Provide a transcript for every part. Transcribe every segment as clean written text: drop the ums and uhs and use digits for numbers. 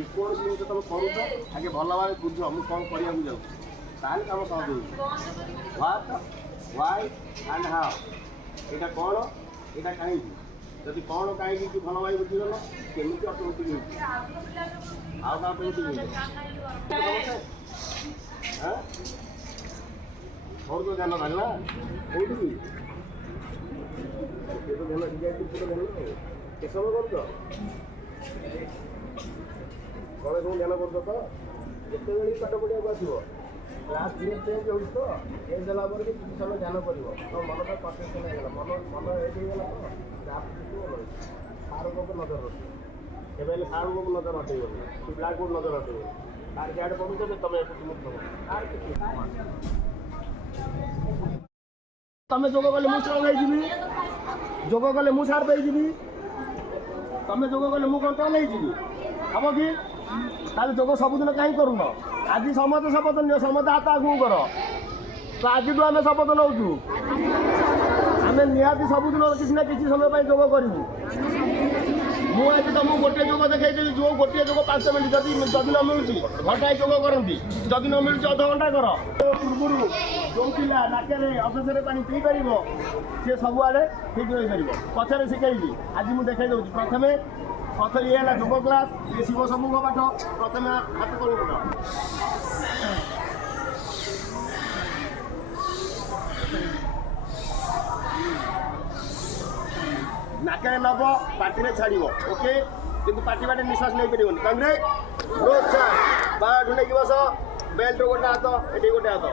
ଯେକୌଣସି ଜିନିଷ ତୁମେ କରୁଛ ଆଗେ ଭଲ ଭାବେ ବୁଝ ମୁଁ କ'ଣ କରିବାକୁ ଯାଉଛି, ତାହେଲେ କାମ ସହଜ ହେଉଛି। ହ୍ୱାଟ୍, ହ୍ୱାଇ ଆଣ୍ଡ ହାଉ, ଏଇଟା କ'ଣ, ଏଇଟା କାହିଁକି, ଯଦି କ'ଣ କାହିଁକି କି ଭଲ ଭାବେ ବୁଝିଗଲ କେମିତି ଅଟୋମେଟିକ୍ ହେଉଛି, ଆଉ କାହା କେମିତି ହେଇଯିବ। ମୋର ତ ଧ୍ୟାନ ନାହିଁ ନା କୋଉଠି ଧ୍ୟାନ କେତେ ସମୟ କରୁଛ, କ'ଣ ସବୁ ଧ୍ୟାନ କରୁଛ ତ, ଯେତେବେଳେ ପାଠ ପଢ଼ିବାକୁ ଆସିବ କ୍ଲାସ୍ ଧୀରେ ଚେଞ୍ଜ ହେଉଛି ତ, ଚେଞ୍ଜ ହେଲା ପରେ ବି କିଛି ସମୟ ଧ୍ୟାନ କରିବ ତ ମନଟା କନସେନ୍ଟ୍ରେସନ୍ ହେଇଗଲା, ମନ ଏଇଠି ହେଇଗଲା ତ ତାପରେ କିଛି ମନ ସାର୍ଙ୍କ ଉପରେ ନଜର ରଖିବ, କେବେ ହେଲେ ସାର୍ଙ୍କ ଉପରେ ନଜର ହଟେଇବନି, କି ବ୍ଲାକ୍ ବୋର୍ଡ଼ ନଜର ହଟେଇବନି, ତାର ସିଆଡ଼େ ପଢ଼ୁଛ ତମେ ଏପଟେ ମୁକ୍ତ ହେବ, ତାର କିଛି ତମେ ଯୋଗ କଲେ ମୁଁ ଷ୍ଟ୍ରଙ୍ଗ ହେଇଯିବି, ଯୋଗ କଲେ ମୁଁ ସାର୍ପ ହେଇଯିବି, ତମେ ଯୋଗ କଲେ ମୁଁ କଣ୍ଟ୍ରୋଲ ହେଇଯିବି, ହବ କି? ତାହେଲେ ଯୋଗ ସବୁଦିନ କାହିଁ କରୁନ? ଆଜି ସମସ୍ତେ ଶପଥ ନିଅ, ସମସ୍ତେ ହାତ ଆଗକୁ କର, ତ ଆଜିଠୁ ଆମେ ଶପଥ ନେଉଛୁ ଆମେ ନିହାତି ସବୁଦିନ କିଛି ନା କିଛି ସମୟ ପାଇଁ ଯୋଗ କରିବୁ। ମୁଁ ଆଜି ତମକୁ ଗୋଟିଏ ଯୋଗ ଦେଖେଇଦେବି, ଯୋଉ ଗୋଟିଏ ଯୋଗ 5 ମିନିଟ୍, ଯଦି ନ ମିଳୁଛି ଘଣ୍ଟାଏ ଯୋଗ କରନ୍ତି, ଯଦି ନ ମିଳୁଛି ଅଧଘଣ୍ଟା କର। ପୂର୍ବରୁ ଯୋଉ ପିଲା ନାକରେ ଅଭ୍ୟାସରେ ପାଣି ପିଇପାରିବ ସିଏ ସବୁଆଡ଼େ ଠିକ୍ ରହିପାରିବ। ପଛରେ ଶିଖେଇବି, ଆଜି ମୁଁ ଦେଖେଇ ଦେଉଛି। ପ୍ରଥମେ ଇଏ ହେଲା ଯୋଗ କ୍ଲାସ୍, ଇଏ ଶିବ ସମୂହ ପାଠ। ପ୍ରଥମେ ହାତ ତଳକୁ ପକାଅ, ନାକରେ ନେବ, ପାଟିରେ ଛାଡ଼ିବ, ଓକେ? କିନ୍ତୁ ପାଟି ବାଟେ ନିଶ୍ୱାସ ନେଇପାରିବନି। କାହିଁକି ବା ଢୁଣ୍ଡେଇକି ବସ, ବେଲ୍ଟ ଗୋଟେ ହାତ, ଏଠି ଗୋଟେ ହାତ,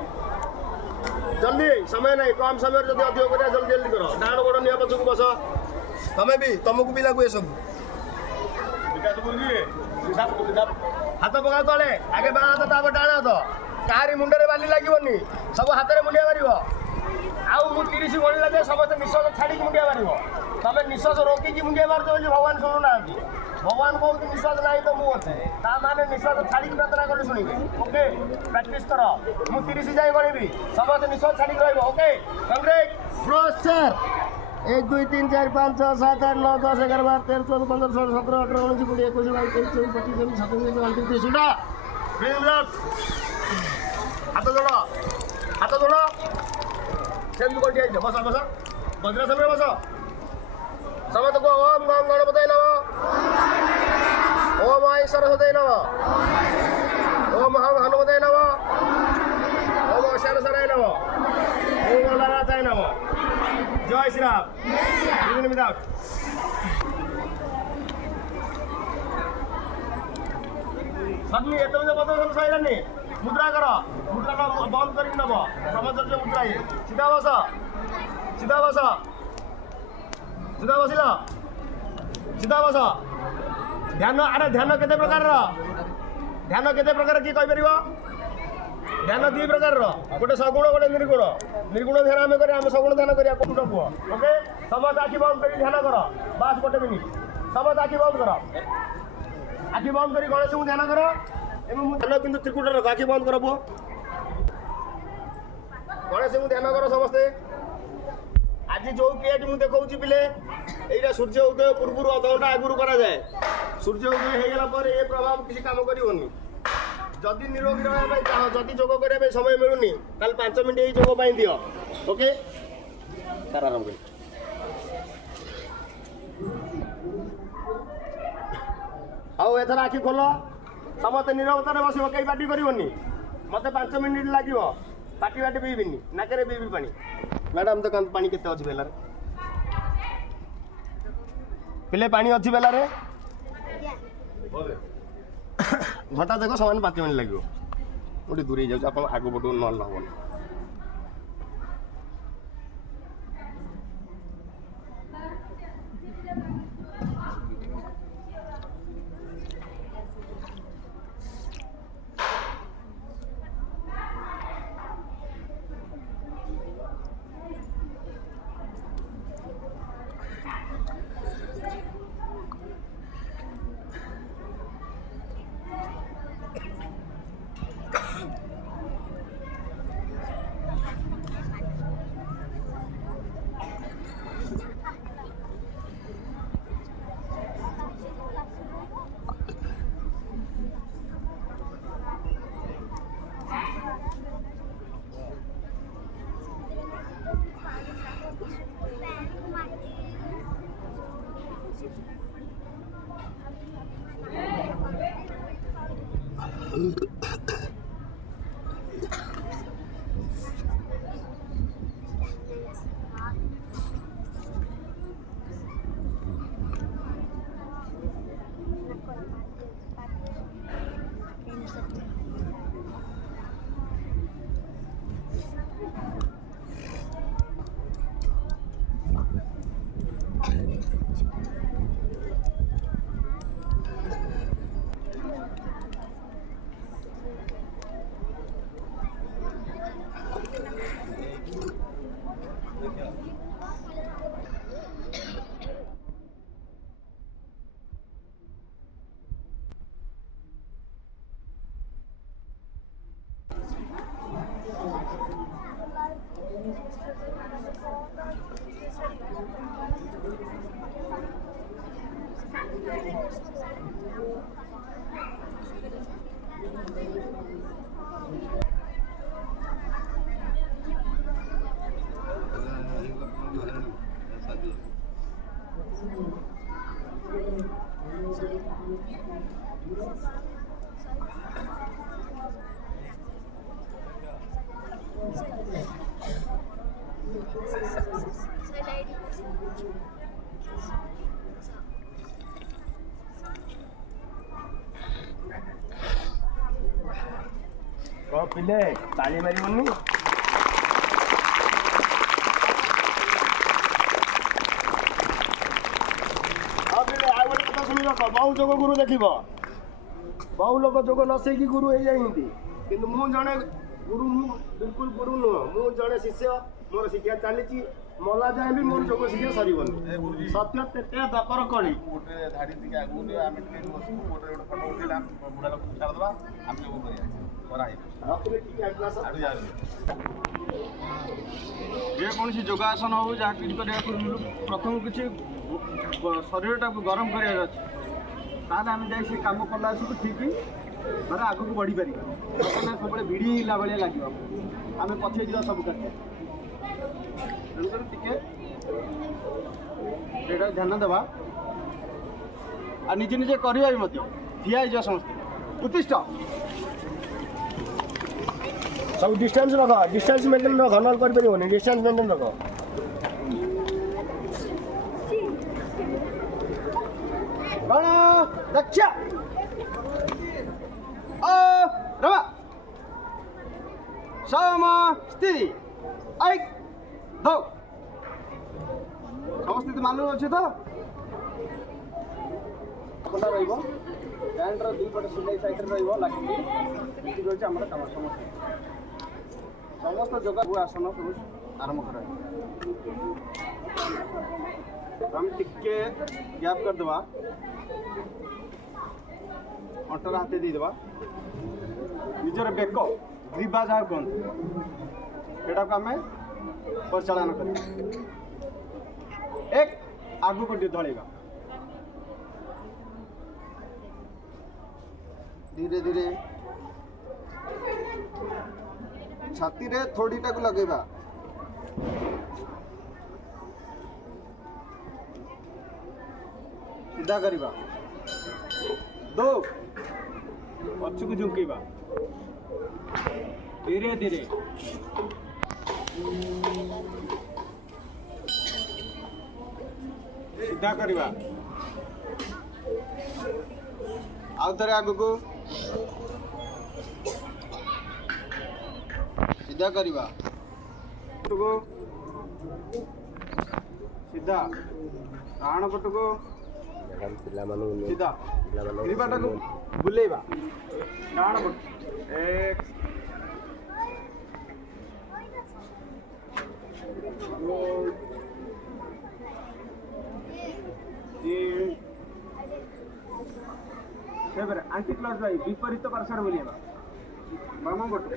ଜଲ୍ଦି, ସମୟ ନାହିଁ, କମ୍ ସମୟରେ ଯଦି ଅଧିକ କରିବା ଜଲ୍ଦି ଜଲ୍ଦି କର। ଡାହାଣ ଗୋଡ଼ ନିଅ, ପଛକୁ ବସ, ତମେ ବି ତମକୁ ବି ଲାଗୁ ଏସବୁ। ହାତ ପକାଅ ତଳେ, ଆଗେ ବାଁ ହାତ ତାପରେ ଡାହାଣ ହାତ, କାହାରି ମୁଣ୍ଡରେ ବାଲି ଲାଗିବନି, ସବୁ ହାତରେ ମୁଣ୍ଡିଆ ମାରିବ। ଆଉ ମୁଁ 30 ଗଣିଲା ଯେ ସମସ୍ତେ ନିଶ୍ୱାସ ଛାଡ଼ିକି ମୁଣ୍ଡିଆ ମାରିବ। ତମେ ନିଶ୍ୱାସ ରୋକିକି ମୁଣ୍ଡିଆ ମାରୁଛ ବୋଲି ଭଗବାନ ଶୁଣୁନାହାନ୍ତି। ଭଗବାନ କହୁଛି ନିଶ୍ୱାସ ନାହିଁ ତ ମୁଁ ଅଛି, ତା ମାନେ ନିଶ୍ୱାସ ଛାଡ଼ିକି ପ୍ରାର୍ଥନା କଲେ ଶୁଣିବେ। ଓକେ, ପ୍ରାକ୍ଟିସ୍ କର। ମୁଁ 30 ଯାଏଁ ଗଣିବି, ସମସ୍ତେ ନିଶ୍ୱାସ ଛାଡ଼ିକି ରହିବ। ଓକେ, କଂଗ୍ରେଟ ପ୍ରୋସେସର 1 2 3 4 5 6 7 8 9 10 11 12 13 14 15 16 17 18 19 20 21 22 23 24 25 26 27 28 29 ହାତ ଯୋଡ଼, ହାତ ଯୋଡ଼, ସେମିତି ଗୋଟିଏ ହେଇଯିବ। ବସ ବସ, ବଜ୍ରାସନରେ ବସ। ସମସ୍ତେ କୁହ ଓମ୍ ଗମ୍ ଗଣପତାୟ ନମଃ, ଓମ୍ ଆଇ ସରସ୍ୱତୀ ନମଃ, ଓମ୍ ହଂ ହନୁମତାୟ ନମଃ, ଓମ୍ ଅକ୍ଷରସରାୟ ନମଃ, ଓମ୍ ଅଲାରାତାୟ ନମଃ। ଜୟ ଶ୍ରୀରାମ। ସନ୍ନି ଏତେବେଳେ ପ୍ରଦର୍ଶନ ସରିଲାନି, ମୁଦ୍ରା କର, ମୁଦ୍ରା ବନ୍ଦ କରିକି ନେବ, ବ୍ରହ୍ମଚର୍ଯ୍ୟ ମୁଦ୍ରା। ସିଧା ବସ, ସିଧା ବସ, ସିଧା ବସିଲ, ସିଧା ବସ। ଧ୍ୟାନ, ଆରେ ଧ୍ୟାନ କେତେ ପ୍ରକାରର? ଧ୍ୟାନ କେତେ ପ୍ରକାର କିଏ କହିପାରିବ? ଧ୍ୟାନ 2 ପ୍ରକାରର, ଗୋଟେ ସଗୁଣ, ଗୋଟେ ନିର୍ଗୁଣ। ନିର୍ଗୁଣ ଧ୍ୟାନ ଆମେ କରିବା, ଆମେ ସଗୁଣ ଧ୍ୟାନ କରିବା। କୋଉଟା କୁହ? ଓକେ, ସମସ୍ତେ ଆଖି ବନ୍ଦ କରି ଧ୍ୟାନ କର, ବାସ୍ 1 ମିନିଟ୍। ସମସ୍ତେ ଆଖି ବନ୍ଦ କର, ଆଖି ବନ୍ଦ କରି ଗଣେଶଙ୍କୁ ଧ୍ୟାନ କର। ଏବଂ ମୁଁ ଧ୍ୟାନ କିନ୍ତୁ ତ୍ରିକୁଟ ରଖ, ଆଖି ବନ୍ଦ କର ପୁଅ, ଗଣେଶଙ୍କୁ ଧ୍ୟାନ କର ସମସ୍ତେ। ଆଜି ଯୋଉ କ୍ରିୟାଟି ମୁଁ ଦେଖାଉଛି ପିଲେ, ଏଇଟା ସୂର୍ଯ୍ୟ ଉଦୟ ପୂର୍ବରୁ ଅଧଘଣ୍ଟା ଆଗରୁ କରାଯାଏ। ସୂର୍ଯ୍ୟ ଉଦୟ ହେଇଗଲା ପରେ ଏ ପ୍ରଭାବ କିଛି କାମ କରିବନି। ଯଦି ନିରୋଗୀ ରହିବା ପାଇଁ ଚାହ, ଯଦି ଯୋଗ କରିବା ପାଇଁ ସମୟ ମିଳୁନି, ତାହେଲେ 5 ମିନିଟ୍ ଏଇ ଯୋଗ ପାଇଁ ଦିଅ। ଓକେ, ଆରାମ କରି ଆଉ ଏଥର ଆଖି ଖୋଲ, ସମସ୍ତେ ନିରବତାରେ ବସିବ, କେହି ପାଟି କରିବନି। ମୋତେ 5 ମିନିଟ୍ ଲାଗିବ, ପାଟି ବାଟି ପିଇବିନି, ନାକରେ ପିଇବି ପାଣି। ମ୍ୟାଡ଼ାମ୍ ଦେଖନ୍ତୁ ପାଣି କେତେ ଅଛି ବେଲାରେ, ପିଲେ ପାଣି ଅଛି ବେଲାରେ। ଘଣ୍ଟା ଦେଖ, ସମାନ 5 ମିନିଟ୍ ଲାଗିବ। ଗୋଟେ ଦୂରେଇ ଯାଉଛି, ଆପଣ ଆଗ ପଟୁ ନହେଲେ ହେବନି। कौन पिले ताली मारी बनी बहु जोग गुरु देख बहु लोग जोग नसैकी गुरु हो जाती कि जड़े गुरु बिल्कुल गुरु नुह मु जड़े शिष्य मोर शिक्षा चली मला जाए भी मोर जोग शिक्षा सर सत्य तेते दपर कली गोटे धाड़ी टे आगे गोटे फटो उठेगा बुढ़ा लोग छाड़देवा आम जोग जेकोसी योगासन हो जहाँ कि प्रथम किसी शरीर को गरम करार अच्छे ताल आम जा कम कला ठीक मतलब आग को बढ़ी पार सब भिड़ला भाया लगे आम पछे जा सब कार्य टे ध्यान देवा आ निजे निजे करवा ठिया जा समस्त उत्तिष्ठ सब डिस्टेंस रख डिस्टेंस मेंटेन रख नल कर परिबोनी डिस्टेंस मेंटेन रख गण दक्ष रमा सम स्थिति एक दो समस्थिति मालूम अच्छे तो खंडा रही पैंट दुई पटे सिलाई साइड लगे रही आम कम समस्त जोग आसन सब आरंभ कर हम टिके गैप करदे अंटर हाथ देदेवा निजर बेक ग्रीबा जहाँ कहते यहाँ आम परिचालन कर एक आगू को ढलेगा धीरे धीरे छाती रे थोड़ीटा को लगेगा सीधा करवा दो पछक झुंकेबा धीरे धीरे सीधा करवा आउ थे आग को सीधा करवा सीधा डाण पट को सीधा ग्रीबाटा को बुलेवा डाण पट एक दो तीन आंटी क्लच भाई विपरीत पार्श्व बुलेवा बाम पट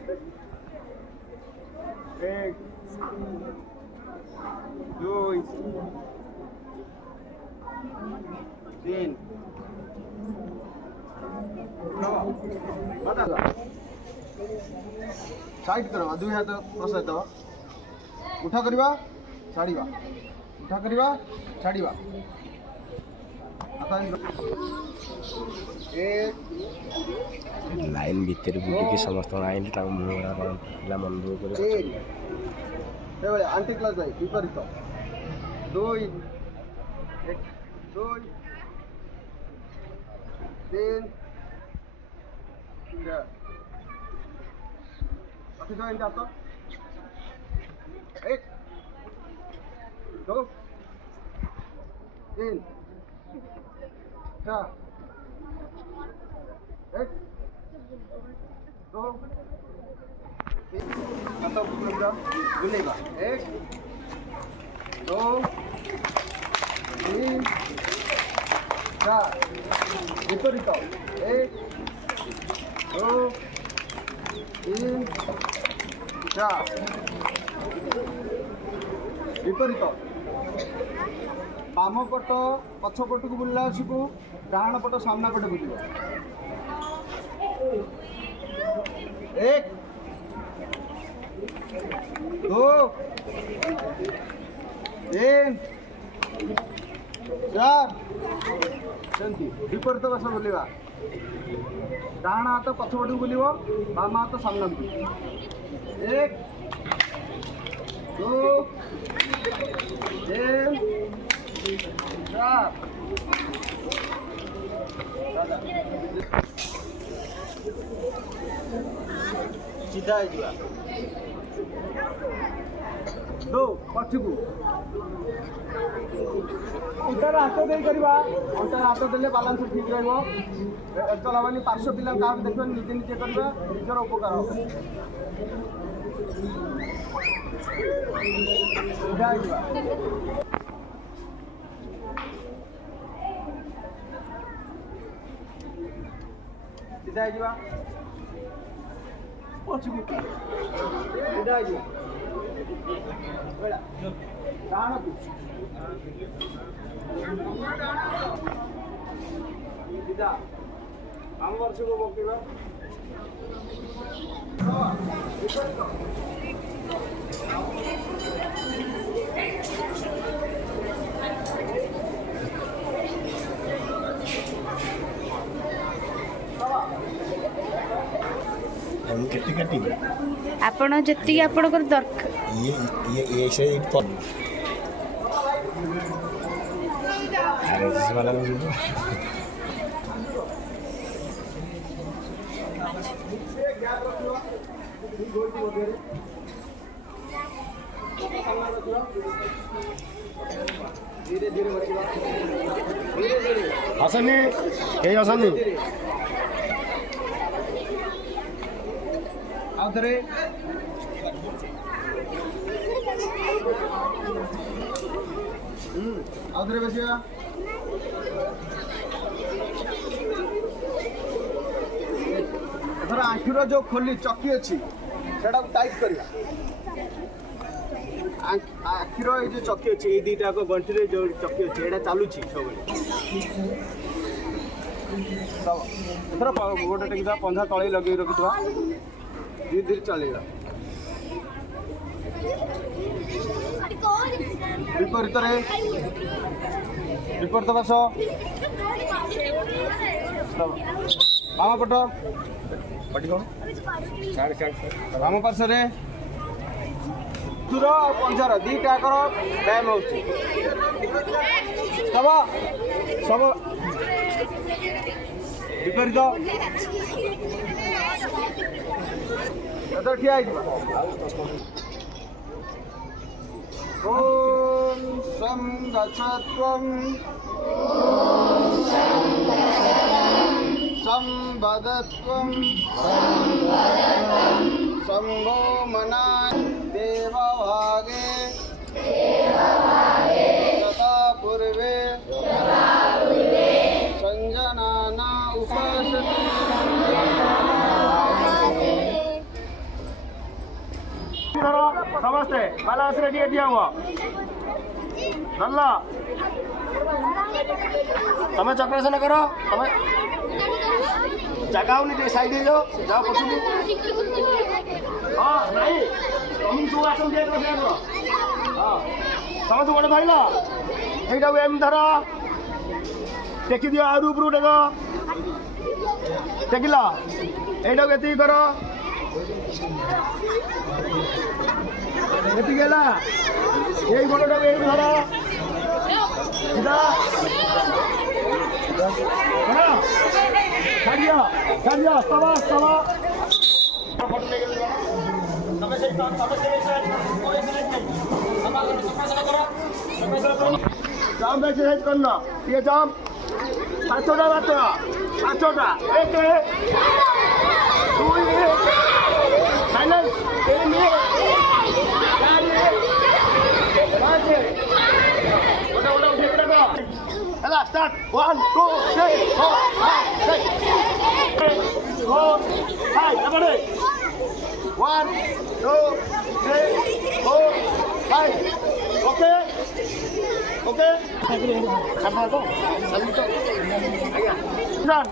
एक दो तीन साइड करवा दुई हाथ प्रसाद दवा उठा करवा छाड़वा उठा करवा छाड़वा लाइन भितर बुलिक समस्त आईने मुहरा पिला मन दुख आंटी क्लास भाई विपरीत 2 1 2 3 4 1 2 3 4 1 2 atau program bulega 1 2 3 4 विपरीत 1 2 3 4 विपरीत बाम पट पछ पट को बुलला को डाण पट सामना पट बुलियो 1 2 3 4 सेमती विपरीत बस बुलवा डाण हाथ पछ पट को बुलियो बाम हाथ सामना को 1 2 3 4 सीधा है 2 पछकू अंतर हाथ दे करवा अंतर हाथ देले बालांस ठीक रहबो चलावानी 500 पिला का देखो निजे निजे करबा निजर उपकार हो सीधा है सीधा है पछकू सीधा है बेड़ा डाण को सीधा हम वर्ष को मोकेबा हम केते काटी आपण जति आपणकर दरकार ये से अरे जिस वाला में धीरे धीरे बचिबा हसनी के हसनी आउथरे आउथरे बचिबा एथरा आखिर जो खोली चक्की अच्छी सेटा टाइट करिया आखिर ये जो चक्की अच्छी ये दीटा को गंठी रे जो चक्की अच्छी एटा चालुची सब एथरा गोटे टेकिदा पंजा तळे लगे रखितवा धीरे धीरे चलेगा विपरीत रे विपरीत बस बाम पट पटी कौन बाम पार्श्व रे दूर और पंजर दीटा कर व्यायाम हो सब विपरीत ठिया ओम सं गच्छत्वं संवदत्वं संगो मना देवभागे तथा पूर्वे संजनाना उपासते समस्ते बालांस रेडी दिया हुआ नल्ला तमें चक्रासन करो तमें जगह नहीं साइड जाओ जाओ पछू हाँ नहीं तुम तू आसन दिया करो हाँ समझ गोटे धरल यहीटा एम धर टेकी दियो आरु उपरू टेक टेकिल এইটা এতিকি কর এতিকি হলা এই গোড়টা এই ধর এটা হ্যাঁ ছাড়িয়া ছাড়িয়া তবা তবা તમે সেই તમે সেই जाम एक्सरसाइज करना ये जाम 500টা মাত্র 500টা एक দুই সাইলেন্স তিন চার পাঁচ ওটা ওটা উঠে পড়ো হ্যালো স্টার্ট 1 2 3 4 5 এবারে 1 2 3 4 5 okay okay sama to sabi to ayan dan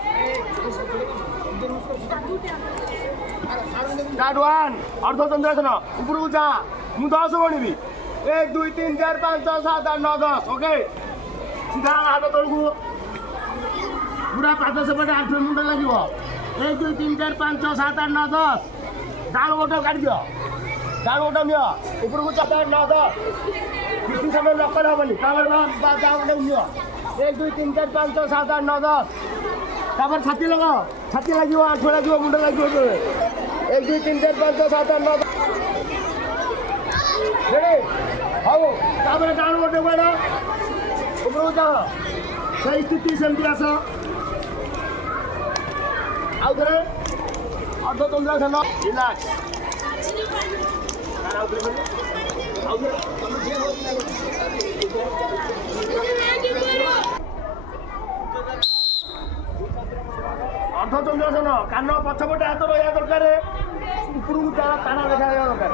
start 1 अर्ध चंद्रासन ऊपर जा मु 10 गणिबी 1 2 3 4 5 6 7 8 9 10 ओके सीधा हाथ तळकू पूरा पाद सेपटे 8 मुंड लागिवो 1 2 3 4 5 6 7 8 9 10 डाल गोटो काट दियो डाल गोटो नियो ऊपर को 7 8 9 10 किसी समय नकल हेनी गोटे नियो 1 2 3 4 5 6 7 8 9 10 छाती लगा छाती लगे आठ लगे मुंड लगे 1 2 3 4 5 6 7 8 9 रेडी हाओ डाल गोटे बड़ा ऊपर जा सही स्थिति सेमती आस आउे अर्ध चंद्रासन रिलैक्स अर्ध चंद्रासन कान पछपटे हाथ रहा दरकार उपरकू टाणा देखा दरकार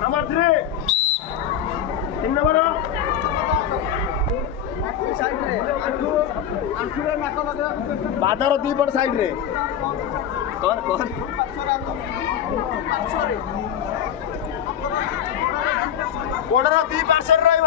नंबर 3 नंबर बादर दी पट साइड रे कौन कौन गोड़र दी पार्श्व रही